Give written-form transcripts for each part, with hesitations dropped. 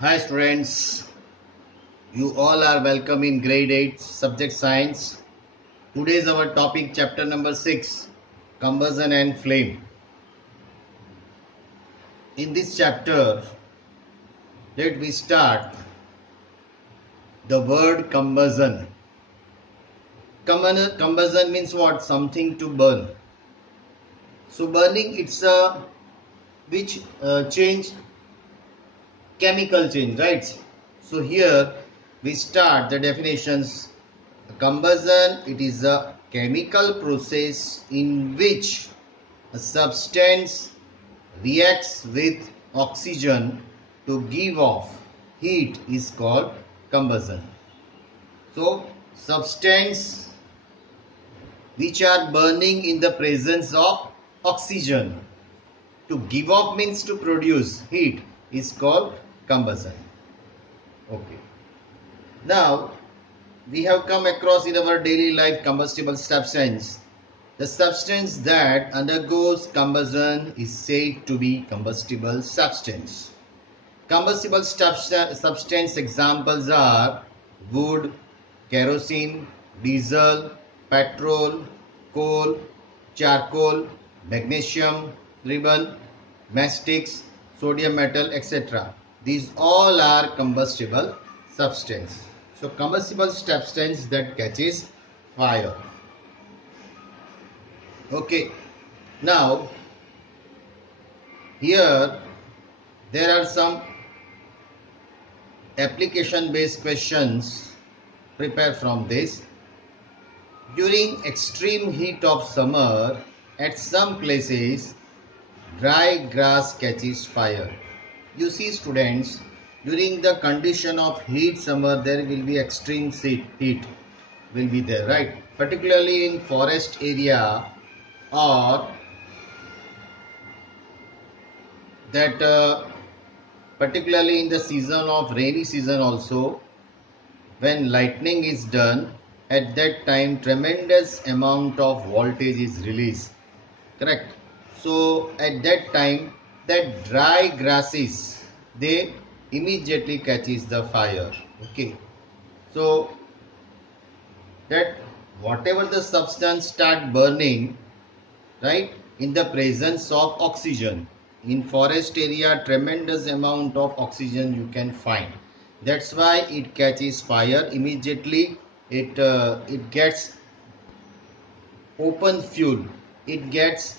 Hi students, you all are welcome in grade 8 subject science. Today is our topic chapter number 6, combustion and flame. In this chapter, let we start the word combustion. Combustion means what? Something to burn. So burning it's a which change, chemical change, right? So here we start the definitions. Combustion, it is a chemical process in which a substance reacts with oxygen to give off heat is called combustion. So substance which are burning in the presence of oxygen to give off means to produce heat is called combustion. Okay. Now we have come across in our daily life combustible substance. The substance that undergoes combustion is said to be combustible substance. Combustible substance examples are wood, kerosene, diesel, petrol, coal, charcoal, magnesium, ribbon, mastics, sodium metal, etc. These all are combustible substance. So combustible substance that catches fire. Okay, now here there are some application based questions prepared from this. During extreme heat of summer, at some places dry grass catches fire. You see students, during the condition of heat summer there will be extreme heat will be there, right? Particularly in forest area or that particularly in the season of rainy season also, when lightning is done, at that time tremendous amount of voltage is released, correct? So at that time that dry grasses, they immediately catches the fire. Okay, so that whatever the substance start burning, right, in the presence of oxygen. In forest area tremendous amount of oxygen you can find, that's why it catches fire immediately. It gets open fuel, it gets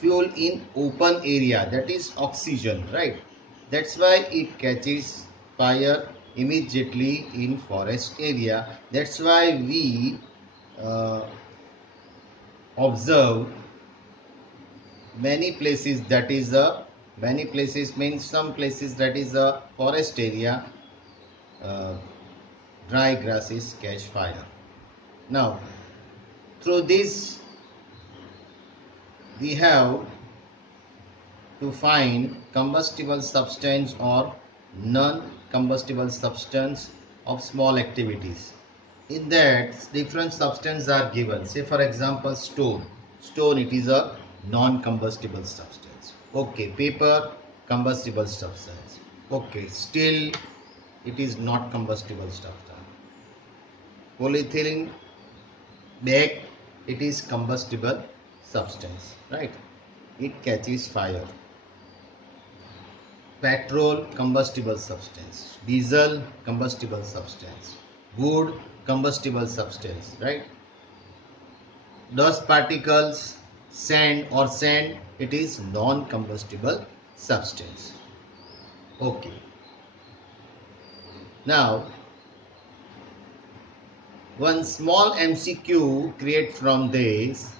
fuel in open area, that is oxygen, right? That's why it catches fire immediately in forest area. That's why we uh, observe many places, that is a many places means some places, that is a forest area, uh, dry grasses catch fire. Now through this we have to find combustible substance or non-combustible substance of small activities. In that different substances are given. Say for example stone it is a non-combustible substance. Okay, paper, combustible substance. Okay, steel, it is not combustible substance. Polyethylene bag, it is combustible substance, right? It catches fire. Petrol, combustible substance. Diesel, combustible substance. Wood, combustible substance, right? Dust particles, sand, it is non-combustible substance. Okay. Now one small MCQ create from this,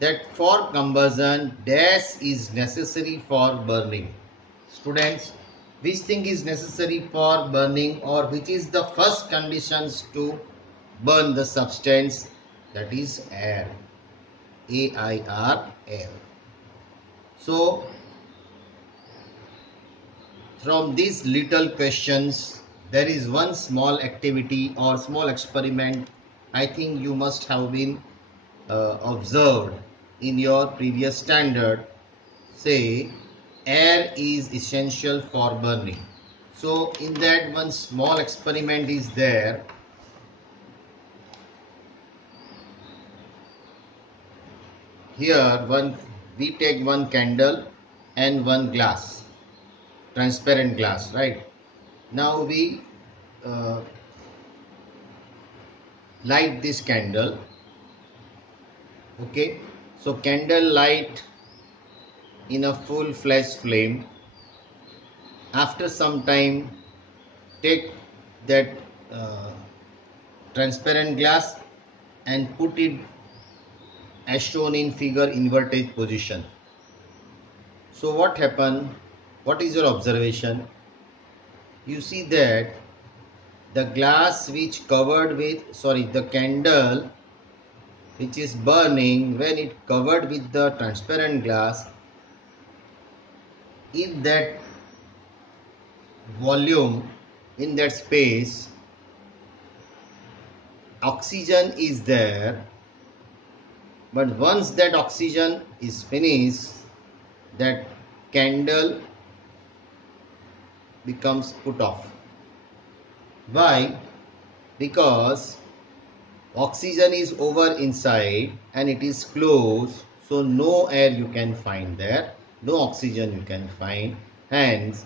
that for combustion dash is necessary for burning. Students, which thing is necessary for burning, or which is the first conditions to burn the substance? That is air. AIR, air. So from these little questions there is one small activity or small experiment I think you must have been observed in your previous standard. Say air is essential for burning. So in that, one small experiment is there. Here we take one candle and one glass, transparent glass, right? Now we uh, light this candle. Okay, so candle light in a full-fledged flame. After some time, take that uh, transparent glass and put it as shown in figure inverted position. So what happened? What is your observation? You see that the glass which covered with, the candle which is burning, when it covered with the transparent glass, in that volume, in that space, oxygen is there, but once that oxygen is finished, that candle becomes put off. Why? Because oxygen is over inside and it is closed, so no air you can find there, no oxygen you can find. Hence,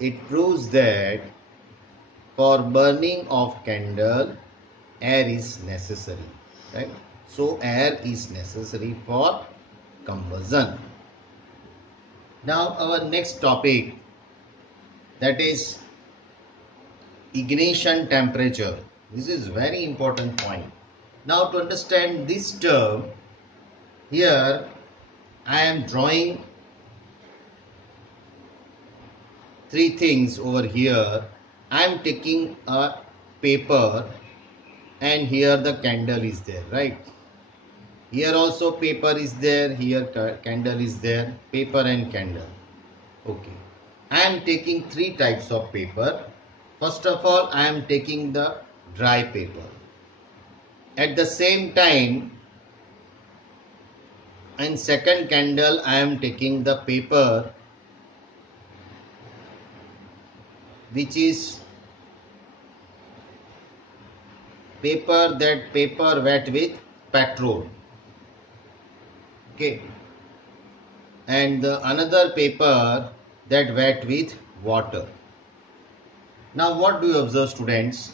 it proves that for burning of candle, air is necessary, right? So air is necessary for combustion. Now our next topic, that is ignition temperature. This is very important point. Now to understand this term, here I am drawing three things over here. I am taking a paper and here the candle is there, right? Here also paper is there, here candle is there, paper and candle. Okay. I am taking three types of paper. First of all, I am taking the dry paper. At the same time, in second candle, I am taking the paper which is paper wet with petrol. Okay. And the another paper that wet with water. Now what do you observe, students?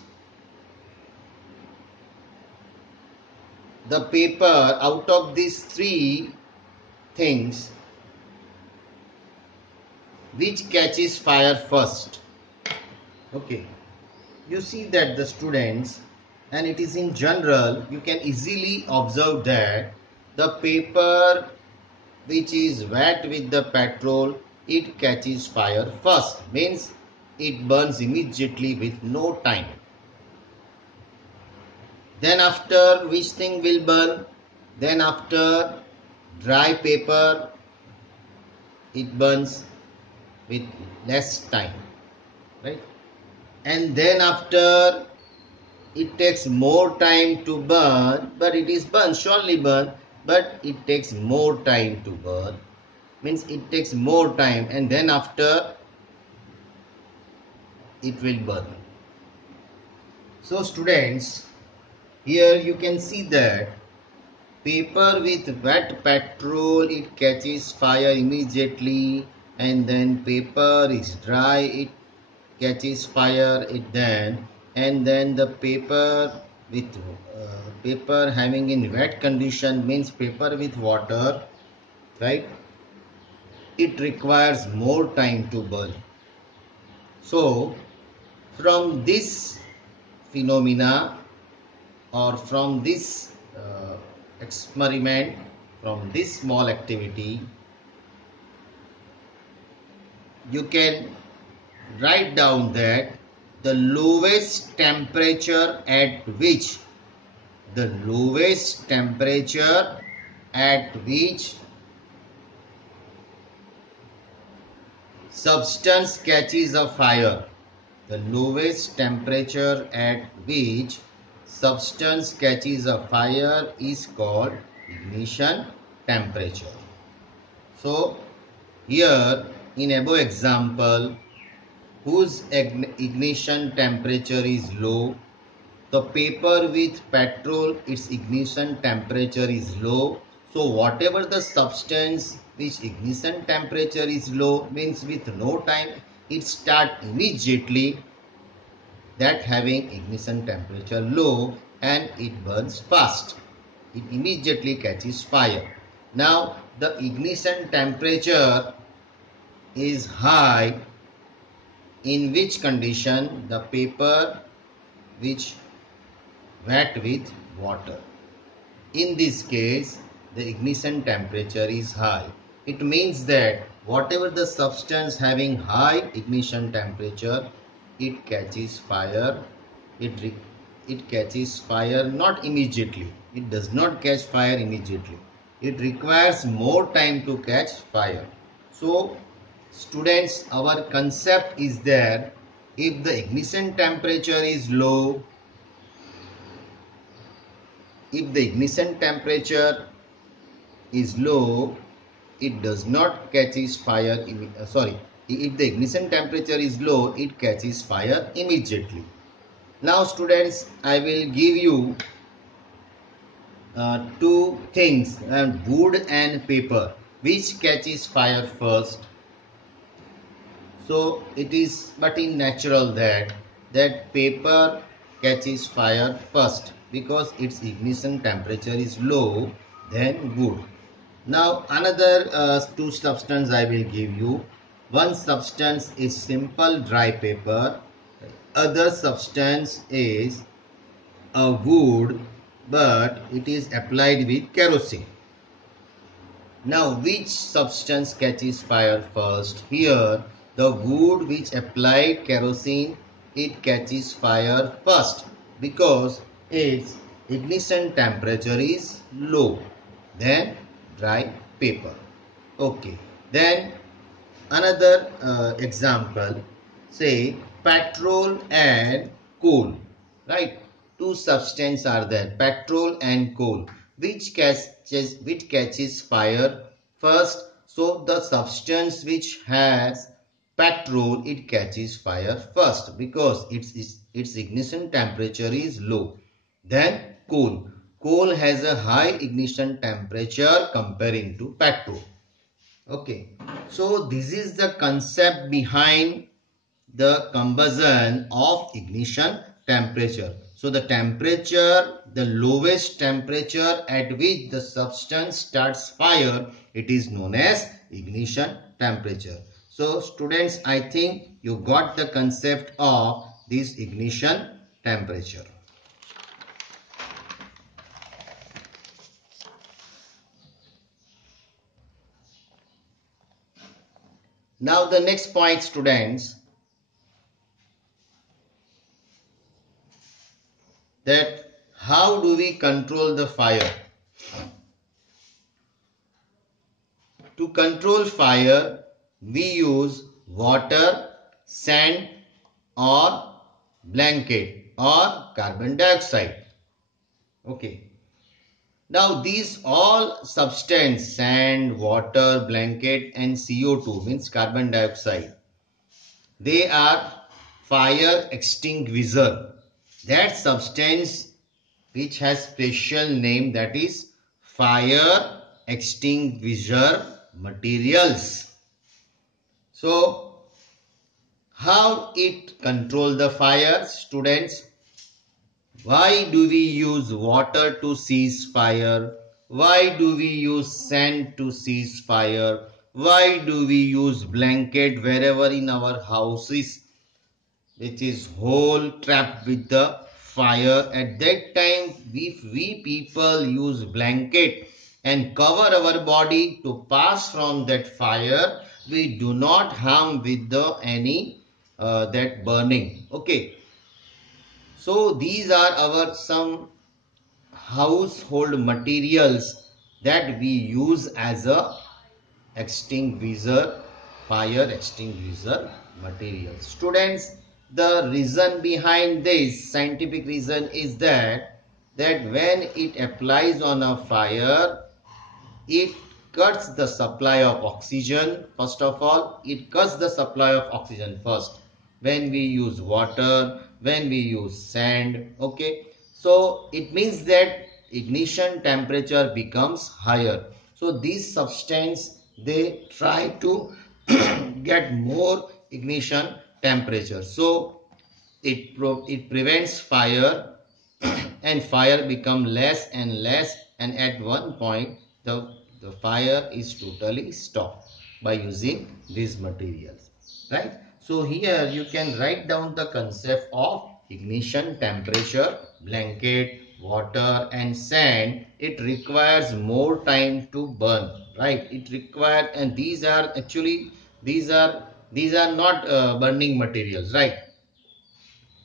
The paper, out of these three things, which catches fire first? Okay, you see that the students, and it is in general, you can easily observe that the paper which is wet with the petrol, it catches fire first, means it burns immediately with no time. Then after, which thing will burn? Then after dry paper, it burns with less time, right? And then after, it takes more time to burn, but it is burn, surely burn, but it takes more time to burn, means it takes more time, and then after it will burn. So students, here you can see that paper with wet petrol, it catches fire immediately, and then paper is dry, it catches fire and then the paper with paper having in wet condition, means paper with water, right? It requires more time to burn. So from this phenomena, or from this experiment, from this small activity, you can write down that the lowest temperature at which substance catches a fire, the lowest temperature at which substance catches a fire is called ignition temperature. So Here in above example, whose ignition temperature is low, the paper with petrol, its ignition temperature is low. So whatever the substance which ignition temperature is low, means with no time it start immediately, that having ignition temperature low, and it burns fast. It immediately catches fire. Now the ignition temperature is high, in which condition the paper which wet with water. In this case, the ignition temperature is high. It means that whatever the substance having high ignition temperature, it catches fire. It catches fire not immediately. It does not catch fire immediately. It requires more time to catch fire. So, students, our concept is there. If the ignition temperature is low, if the ignition temperature is low, it does not catches fire. If the ignition temperature is low, it catches fire immediately. Now, students, I will give you two things, wood and paper, which catches fire first. So it is but in natural that paper catches fire first because its ignition temperature is low than wood. Now another two substance I will give you. One substance is simple dry paper. Other substance is a wood, but it is applied with kerosene. Now which substance catches fire first? Here the wood which applied kerosene, it catches fire first because its ignition temperature is low than dry paper. Okay, then another example, say petrol and coal, right? Two substances are there, petrol and coal. Which catches fire first? So the substance which has petrol, it catches fire first because its ignition temperature is low. Then coal. Coal has a high ignition temperature comparing to petrol. Okay, so this is the concept behind the combustion of ignition temperature. So the temperature, the lowest temperature at which the substance starts fire, it is known as ignition temperature. So students, I think you got the concept of this ignition temperature. Now the next point, students, that how do we control the fire? To control fire, we use water, sand or blanket or carbon dioxide. Okay. Now these all substance, sand, water, blanket and CO2 means carbon dioxide, they are fire extinguisher. That substance which has special name, that is fire extinguisher materials. So how it control the fire, students? Why do we use water to seize fire? Why do we use sand to seize fire? Why do we use blanket wherever in our houses which is whole trapped with the fire? At that time, if we people use blanket and cover our body to pass from that fire, we do not harm with the any that burning. Okay. So these are our some household materials that we use as a extinguisher, fire extinguisher material. Students, the reason behind this, scientific reason, is that when it applies on a fire, it cuts the supply of oxygen. First of all, it cuts the supply of oxygen first when we use water, when we use sand. Okay, so it means that ignition temperature becomes higher. So these substance, they try to get more ignition temperature, so it prevents fire and fire become less and less, and at one point the fire is totally stopped by using these materials, right? So here you can write down the concept of ignition temperature, blanket, water and sand. It requires more time to burn, right? It requires, and these are actually, these are not burning materials, right?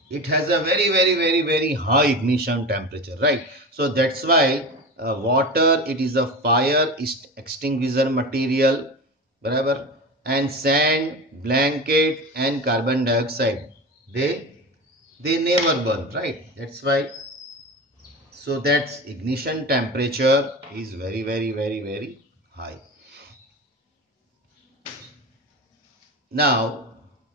It has a very high ignition temperature, right? So that's why water, it is a fire extinguisher material, barabar, and sand, blanket and carbon dioxide, they never burn, right? That's why. So that's ignition temperature is very high. Now,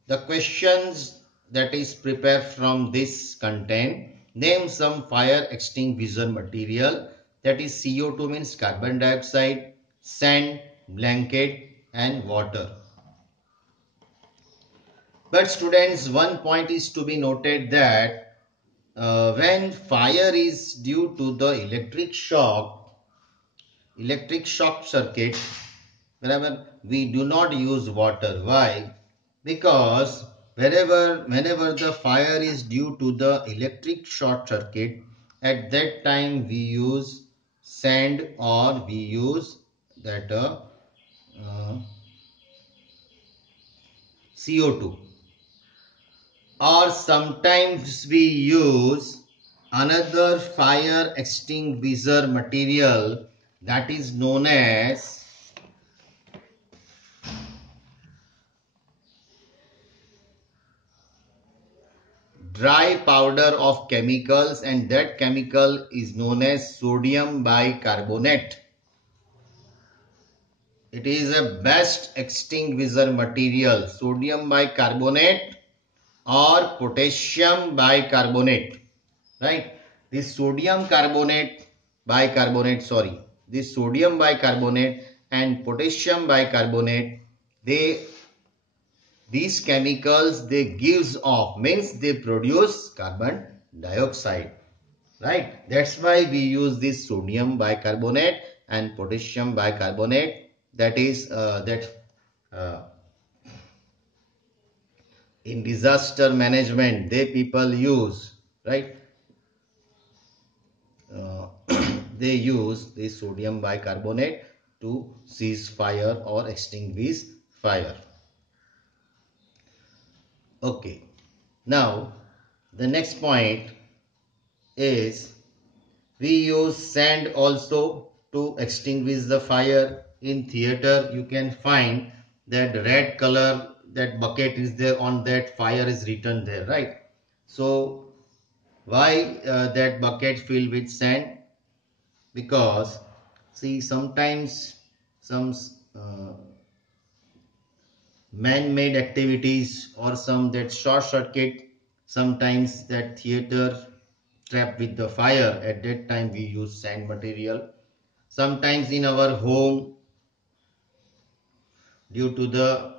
the questions that is prepared from this content: name some fire extinguisher material, that is CO2 means carbon dioxide, sand, blanket and water. But students, one point is to be noted that when fire is due to the electric shock circuit, whenever we do not use water. Why? Because whenever the fire is due to the electric short circuit, at that time we use sand or we use that CO2, or sometimes we use another fire extinguisher material that is known as dry powder of chemicals, and that chemical is known as sodium bicarbonate. It is a best extinguisher material, sodium bicarbonate or potassium bicarbonate, right? This sodium bicarbonate and potassium bicarbonate, these chemicals, they gives off, means they produce carbon dioxide, right? That's why we use this sodium bicarbonate and potassium bicarbonate. That is in disaster management they people use, right? They use this sodium bicarbonate to seize fire or extinguish fire. Okay, now the next point is we use sand also to extinguish the fire. In theater you can find that red color, that bucket is there, on that fire is written there, right? So why that bucket filled with sand? Because see, sometimes some man-made activities or some that short circuit, sometimes that theater trapped with the fire, at that time we use sand material. Sometimes in our home, due to the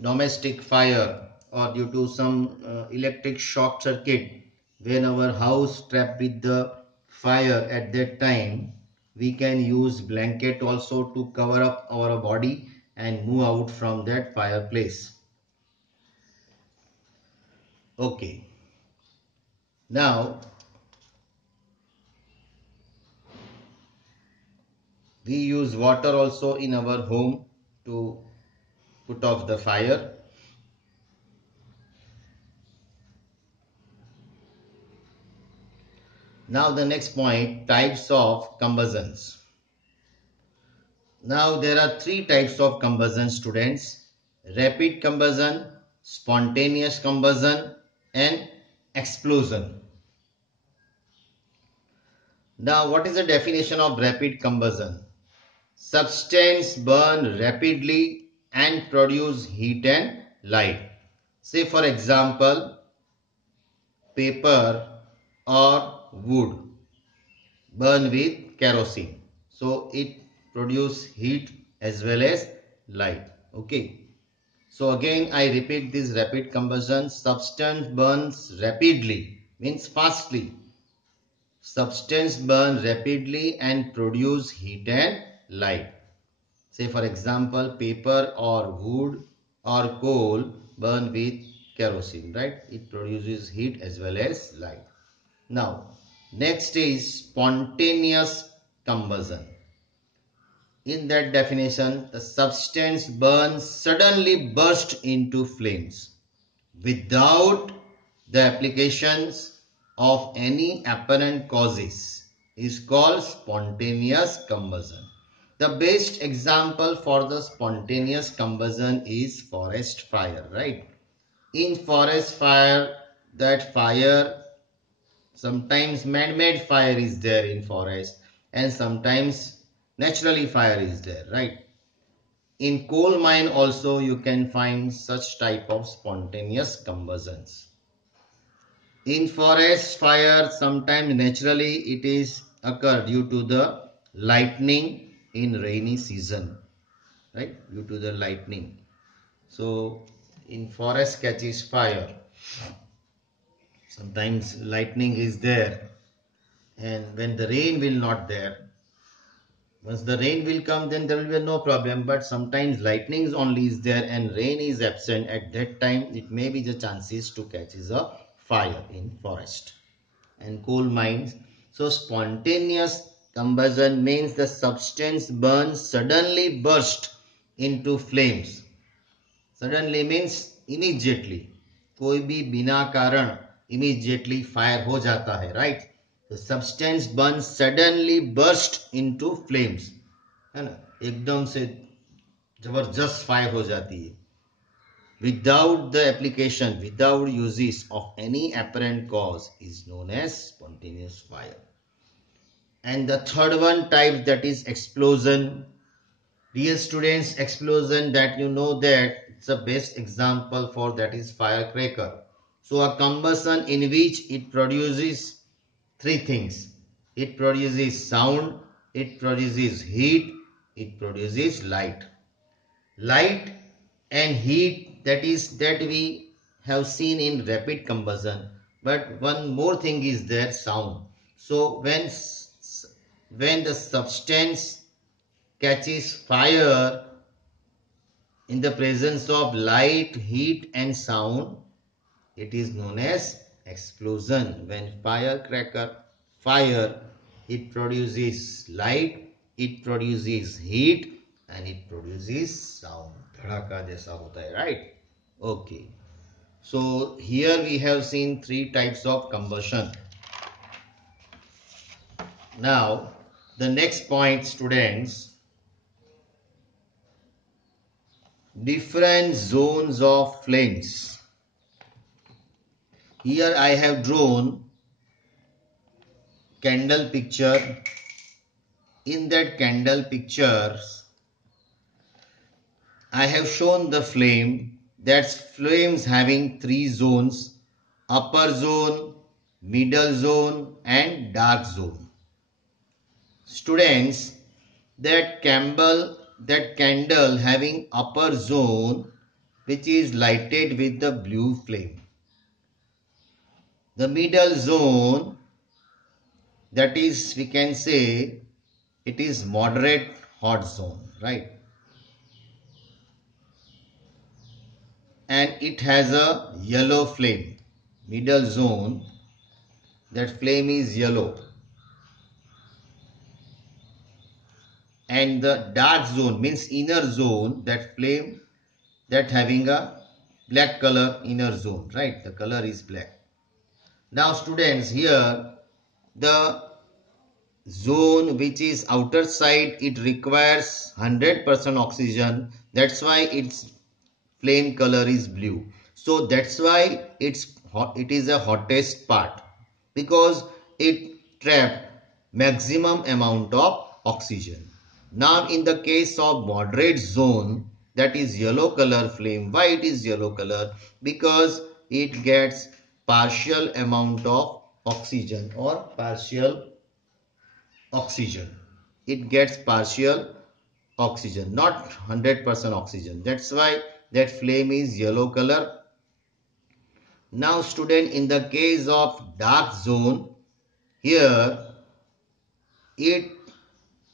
domestic fire or due to some electric shock circuit, when our house trapped with the fire, at that time we can use blanket also to cover up our body and move out from that fireplace. Okay, now we use water also in our home to put off the fire. Now the next point, types of combustions. Now there are three types of combustion, students: rapid combustion, spontaneous combustion and explosion. Now what is the definition of rapid combustion? substance burn rapidly and produce heat and light. Say for example, paper or wood burn with kerosene. So it produce heat as well as light. Okay. So again I repeat this rapid combustion. Substance burns rapidly means fastly. Substance burn rapidly and produce heat and light. Say for example, paper or wood or coal burn with kerosene, right? It produces heat as well as light. Now, next is spontaneous combustion. In that definition, the substance burns suddenly burst into flames without the applications of any apparent causes is called spontaneous combustion. The best example for the spontaneous combustion is forest fire, right? In forest fire, that fire, sometimes man-made fire is there in forest and sometimes naturally fire is there, right? In coal mine also you can find such type of spontaneous combustions. In forest fire, sometimes naturally it is occur due to the lightning in rainy season, right? Due to the lightning. So in forest catches fire, sometimes lightning is there, and when the rain will not there, once the rain will come, then there will be no problem. But sometimes lightning only is there and rain is absent. At that time, it may be the chances to catch a fire in forest and coal mines. So spontaneous combustion means the substance burns suddenly burst into flames. Suddenly means immediately. कोई भी बिना कारण immediately fire हो जाता है, right? The substance burns suddenly burst into flames, है ना? एकदम से जबरदस्त फायर हो जाती है without the application, without uses of any apparent cause is known as spontaneous fire. And the third one type, that is explosion. Dear students, explosion, that you know that it's the best example for that is firecracker. So a combustion in which it produces three things. It produces sound, it produces heat, it produces light. Light and heat, that we have seen in rapid combustion, but one more thing is there, sound. So when the substance catches fire in the presence of light, heat and sound, it is known as explosion. When firecracker fire, it produces light, it produces heat and it produces sound. धड़ाका जैसा होता है, right? Okay. So here we have seen three types of combustion. Now the next point, students, different zones of flames. Here I have drawn candle picture. In that candle pictures, I have shown the flame. That's flames having three zones: upper zone, middle zone and dark zone. Students, that candle having upper zone, which is lighted with the blue flame. The middle zone, that is, we can say it is moderate hot zone, right? And it has a yellow flame. Middle zone, that flame is yellow. And the dark zone means inner zone, that flame that having a black color inner zone, right? The color is black. Now students, here the zone which is outer side, it requires 100% oxygen. That's why its flame color is blue. So that's why it is a hottest part, because it trap maximum amount of oxygen. Now in the case of moderate zone, that is yellow color flame. Why it is yellow color? Because it gets partial amount of oxygen or partial oxygen. It gets partial oxygen, not 100% oxygen. That's why that flame is yellow color. Now student, in the case of dark zone, here it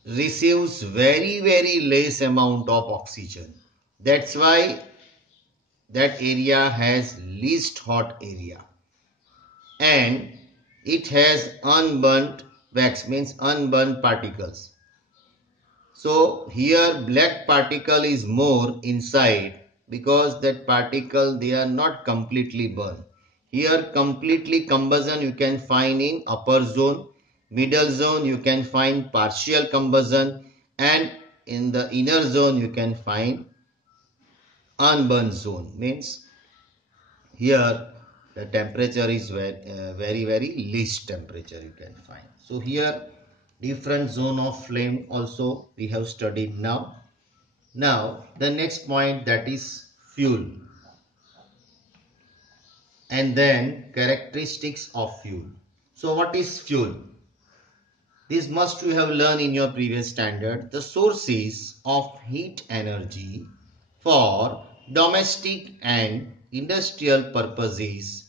receives very less amount of oxygen. That's why that area has least hot area, and it has unburnt wax, means unburnt particles. So here black particle is more inside because that particle, they are not completely burned. Here completely combustion you can find in upper zone, middle zone you can find partial combustion, and in the inner zone you can find unburned zone. Means here the temperature is very least temperature you can find. So here different zone of flame also we have studied now. Now the next point, that is fuel, and then characteristics of fuel. So what is fuel? This must you have learned in your previous standard. The sources of heat energy for domestic and industrial purposes,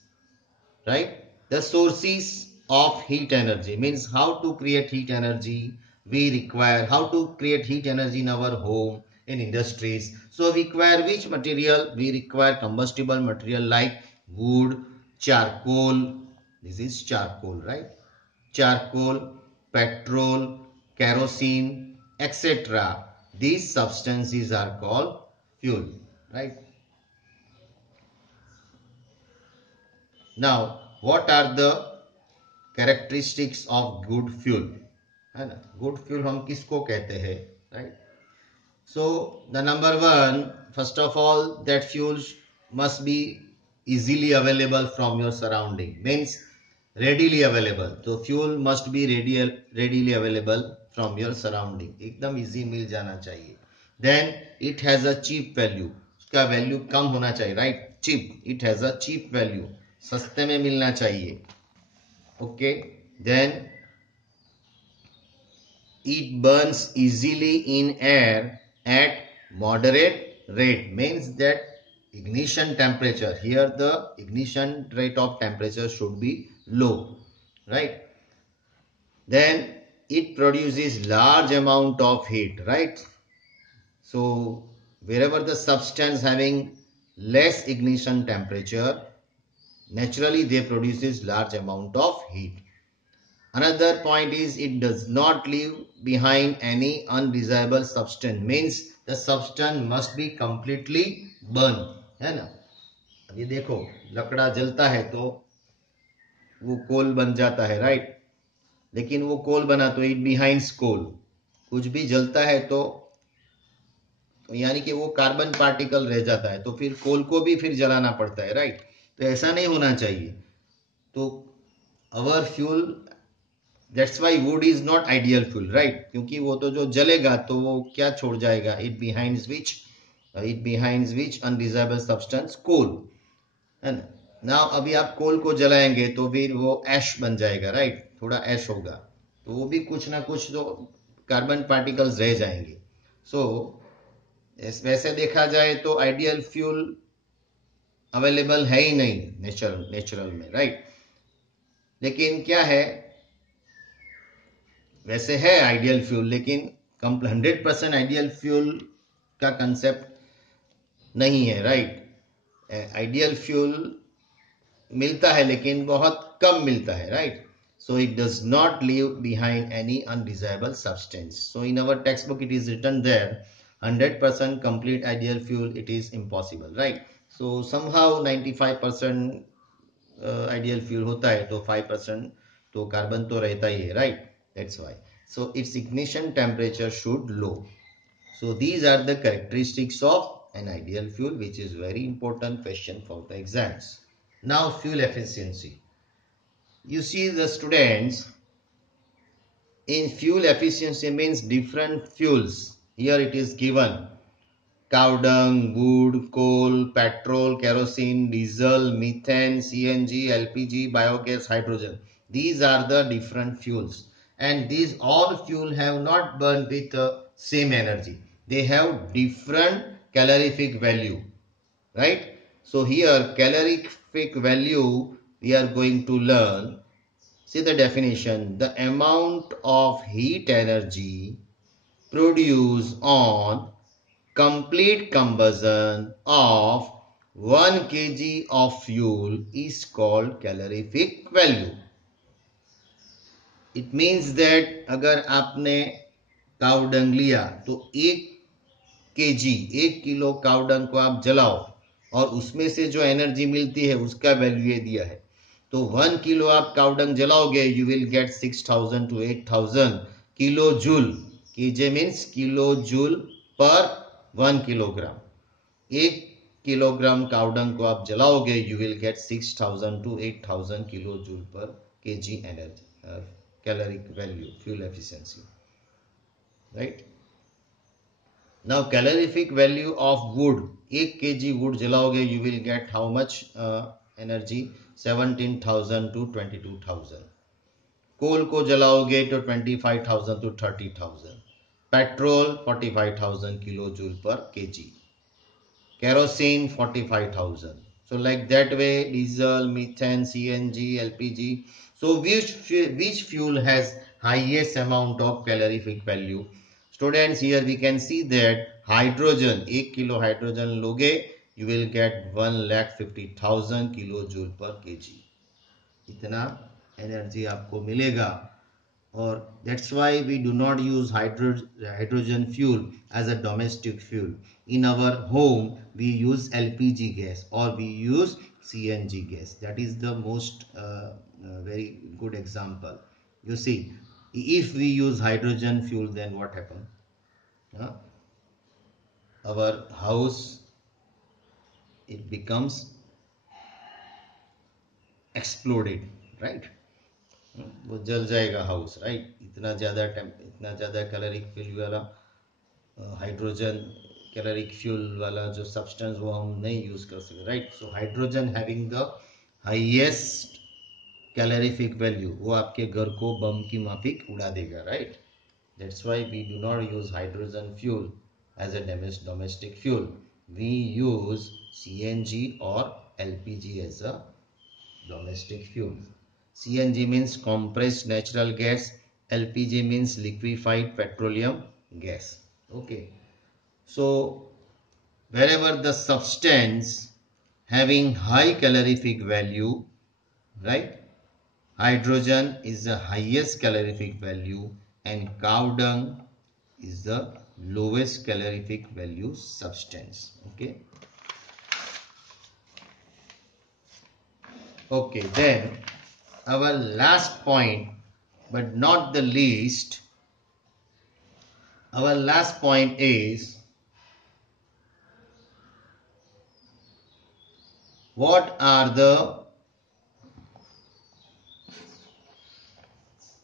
right? The sources of heat energy means how to create heat energy we require, how to create heat energy in our home, in industries. So we require which material? We require combustible material like wood, charcoal. This is charcoal, right? Charcoal, petrol, kerosene, etc. These substances are called fuel, right? Now, what are the characteristics of good fuel? है ना, good fuel हम किसको कहते हैं, right? So the number one, first of all, that fuel must be easily available from your surrounding, means readily available. So fuel must be readily available from your surrounding, एकदम easy मिल जाना चाहिए. Then it has a cheap value, उसका value कम होना चाहिए, right? Cheap, it has a cheap value, सस्ते में मिलना चाहिए. Okay, then it burns easily in air at moderate rate, means that ignition temperature, here the ignition rate of temperature should be low, right? Then it produces large amount of heat, right? So wherever the substance having less ignition temperature, naturally they produces large amount of heat. Another point is it does not leave behind any undesirable substance, means the substance must be completely burned, है ना. अभी देखो लकड़ा जलता है तो वो कोल बन जाता है, राइट? लेकिन वो कोल बना तो इट बिहाइंड्स कोल, कुछ भी जलता है तो यानी कि वो कार्बन पार्टिकल रह जाता है, तो फिर कोल को भी फिर जलाना पड़ता है, राइट? तो ऐसा नहीं होना चाहिए. तो our fuel, that's why wood is not ideal fuel, right? क्योंकि वो तो जो जलेगा तो वो क्या छोड़ जाएगा? इट बिहाइंड्स विच अनडिजायरेबल सब्सटेंस, कोल, है ना. नाउ अभी आप कोल को जलाएंगे तो फिर वो ऐश बन जाएगा, राइट? थोड़ा ऐश होगा तो वो भी कुछ ना कुछ तो कार्बन पार्टिकल्स रह जाएंगे. सो वैसे देखा जाए तो आइडियल फ्यूल अवेलेबल है ही नहीं नेचुरल में, राइट? लेकिन क्या है, वैसे है आइडियल फ्यूल, लेकिन 100% आइडियल फ्यूल का कंसेप्ट नहीं है, राइट? आइडियल फ्यूल मिलता है लेकिन बहुत कम मिलता है, right? So it does not leave behind any undesirable substance. So in our textbook it is written there 100% complete ideal fuel, it is impossible, right? So somehow 95% ideal fuel होता है तो 5% तो कार्बन तो रहता ही है, right? That's why. So its ignition temperature should low. So these are the characteristics of an ideal fuel, which is very important question for the exams. Now fuel efficiency. You see the students, In fuel efficiency means different fuels. Here it is given: cow dung, wood, coal, petrol, kerosene, diesel, methane, CNG, LPG, biogas, hydrogen. These are the different fuels, and these all fuel have not burned with same energy. They have different calorific value, right? So here calorific value we are going to learn. See the definition: the amount of heat energy produced on complete combustion of 1 kg of fuel is called calorific value. It means that अगर आपने काव डंग लिया तो 1 kilo काव डंग को आप जलाओ और उसमें से जो एनर्जी मिलती है उसका वैल्यू ये दिया है. तो 1 किलो आप काव डंग जलाओगे, you will get 6000 to 8000 kilo joule. KJ means kilo joule per 1 kilogram. 1 kilogram cow dung को आप जलाओगे, you will get 6000 to 8000 kilo joule per KG energy, caloric value, fuel efficiency, right? Now calorific value of wood: 1 kg wood जलाओगे, you will get how much energy? 17,000 to 22,000. कोल को जलाओगे तो 25,000 to 30,000. Petrol 45,000 kilo joule per KG. Kerosene 45,000. So like that way, diesel, methane, CNG, LPG. So which fuel has highest amount of calorific value? Students, here we can see that hydrogen, 1 kilo hydrogen लोगे, you will get 1,50,000 kilojoule per kg. इतना energy आपको मिलेगा. Or that's why we do not use hydrogen fuel as a domestic fuel. In our home we use LPG gas or we use CNG gas. That is the most very good example. You see, if we use hydrogen fuel, then what happens? Our house, it becomes exploded, right? वो जल जाएगा house, right? इतना ज़्यादा caloric fuel वाला hydrogen caloric fuel वाला जो substance वो हम नहीं यूज कर सकते, right? So hydrogen having the highest calorific value, वो आपके घर को बम की माफिक उड़ा देगा, right? That's why we do not use hydrogen fuel as a domestic fuel. We use CNG और LPG as a domestic fuel. CNG means compressed natural gas. LPG means liquefied petroleum gas. Okay. So wherever the substance having high calorific value, right? Hydrogen is the highest calorific value and cow dung is the lowest calorific value substance. Okay. Okay, then our last point, but not the least, our last point is what are the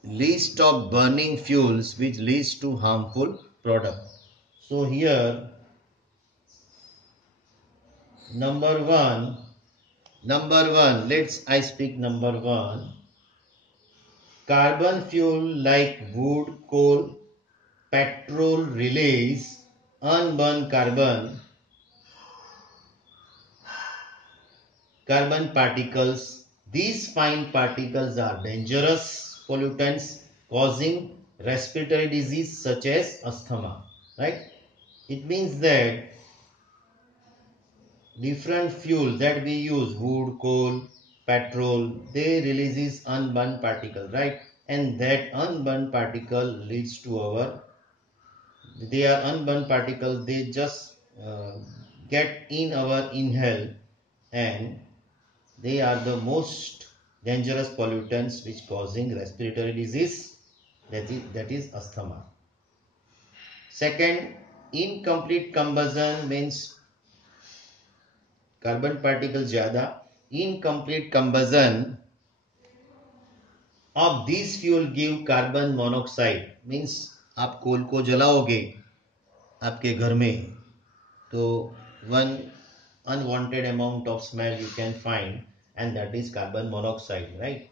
list of burning fuels which leads to harmful product. So here number one, I speak number one. Carbon fuel like wood, coal, petrol release unburned carbon particles. These fine particles are dangerous pollutants causing respiratory disease such as asthma, right? It means that different fuels that we use, wood, coal, petrol, they releases unburned particle, right? And that unburned particle leads to they are unburned particles, they just get in our inhale, and they are the most dangerous pollutants which causing respiratory disease, that is asthma. Second, incomplete combustion means carbon particle ज्यादा. Incomplete combustion of these fuel give carbon monoxide, means आप कोल को जलाओगे आपके घर में तो one unwanted amount of smell you can find, and that is carbon monoxide, right?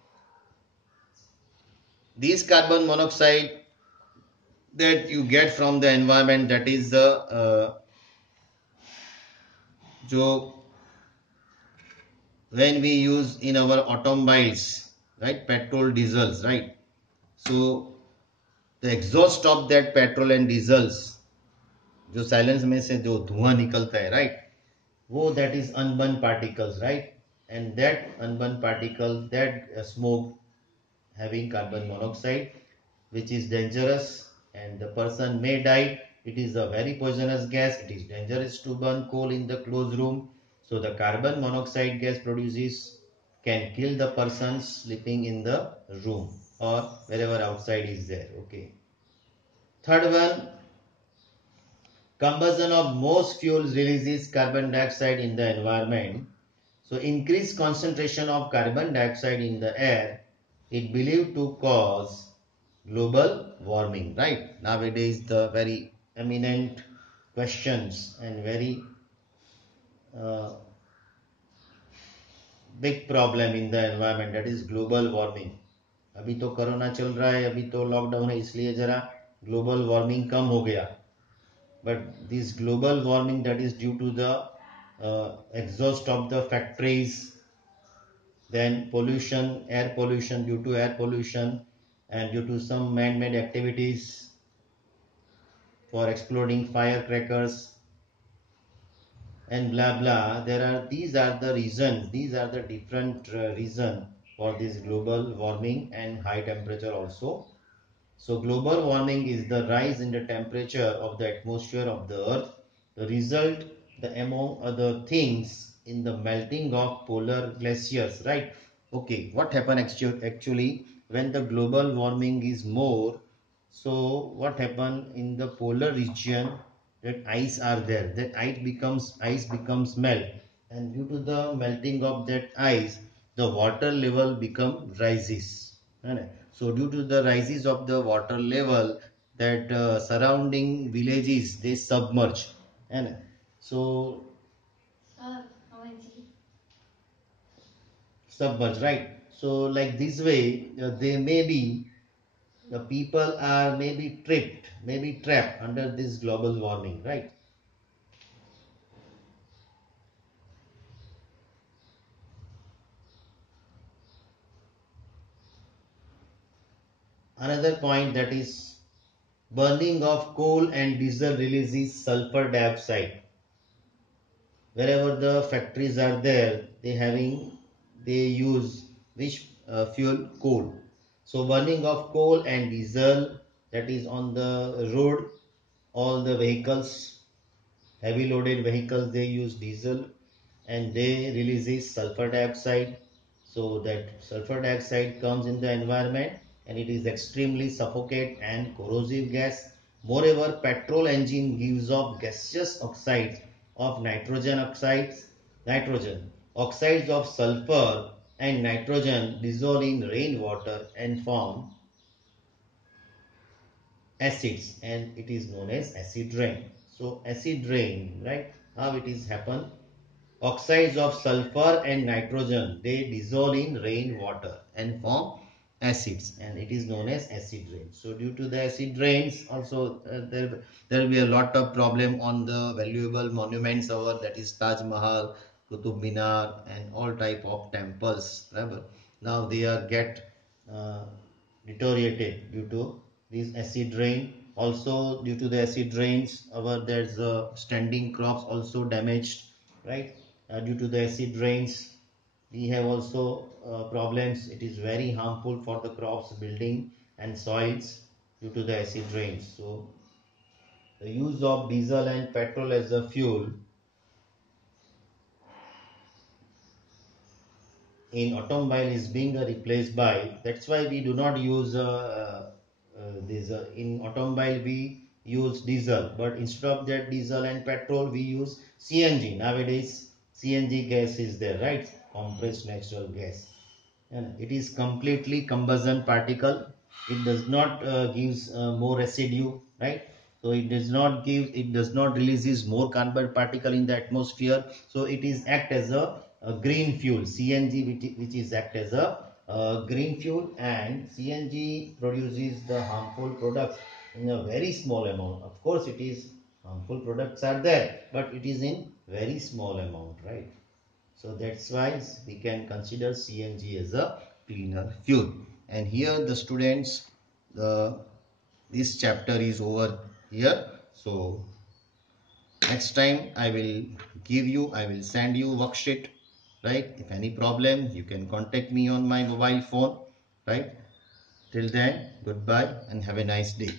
These carbon monoxide that you get from the environment, that is the जो when we use in our automobiles, right, petrol diesels, right? So the exhaust of that petrol and diesels, जो silence में से जो धुआं निकलता है, right, वो that is unburned particles, right? And that unburned particle, that smoke having carbon monoxide, which is dangerous, and the person may die. It is a very poisonous gas. It is dangerous to burn coal in the closed room. So the carbon monoxide gas produces can kill the person sleeping in the room or wherever outside is there. Okay. Third one, combustion of most fuels releases carbon dioxide in the environment. So increased concentration of carbon dioxide in the air is believed to cause global warming, right? Nowadays the very eminent questions and very uh, big problem in the environment, that is global warming. अभी तो corona चल रहा है, अभी तो lockdown है, इसलिए जरा ग्लोबल वार्मिंग कम हो गया. But this global warming, that is due to the exhaust of the factories, then pollution, air pollution, due to air pollution, and due to some man-made activities for exploding firecrackers and blah blah. These are the reasons, these are the different reason for this global warming and high temperature also. So global warming is the rise in the temperature of the atmosphere of the earth. The result, the among other things, in the melting of polar glaciers, right? Okay, what happen actually when the global warming is more? So what happen in the polar region, that ice are there, that ice becomes melt, and due to the melting of that ice, the water level become rises. Right? So due to the rises of the water level, that surrounding villages they submerge, and so submerge, right? So like this way, they may be, the people are maybe trapped under this global warming, right? Another point, that is burning of coal and diesel releases sulfur dioxide. Wherever the factories are there, they use which fuel? Coal. So burning of coal and diesel, that is on the road, all the vehicles, heavy loaded vehicles, they use diesel and they releases sulfur dioxide. So that sulfur dioxide comes in the environment and it is extremely suffocate and corrosive gas. Moreover, petrol engine gives off gaseous oxides of nitrogen, oxides of sulfur and nitrogen dissolve in rainwater and form acids, and it is known as acid rain. So acid rain, right? How it is happen? Oxides of sulfur and nitrogen, they dissolve in rainwater and form acids, and it is known as acid rain. So due to the acid rains also, there will be a lot of problem on the valuable monuments over, that is Taj Mahal, Qutub Minar, and all type of temples. Remember, now they are get uh, deteriorated due to this acid rain. Also due to the acid rains, our there's standing crops also damaged, right? Due to the acid rains, we have also problems. It is very harmful for the crops, building and soils due to the acid rains. So the use of diesel and petrol as a fuel in automobile is being replaced by, that's why we do not use this in automobile we use diesel, but instead of that diesel and petrol we use CNG. Nowadays CNG gas is there, right? Compressed natural gas. and it is completely combustion particle. It does not gives more residue, right? So it does not releases more carbon particle in the atmosphere. So it is act as a green fuel, CNG, which is act as a green fuel, and CNG produces the harmful products in a very small amount. Of course it is harmful products are there, but it is in very small amount, right? So that's why we can consider CNG as a cleaner fuel. And here the students, this chapter is over here. So next time I will send you worksheet, right? If any problem, you can contact me on my mobile phone, right? Till then, goodbye and have a nice day.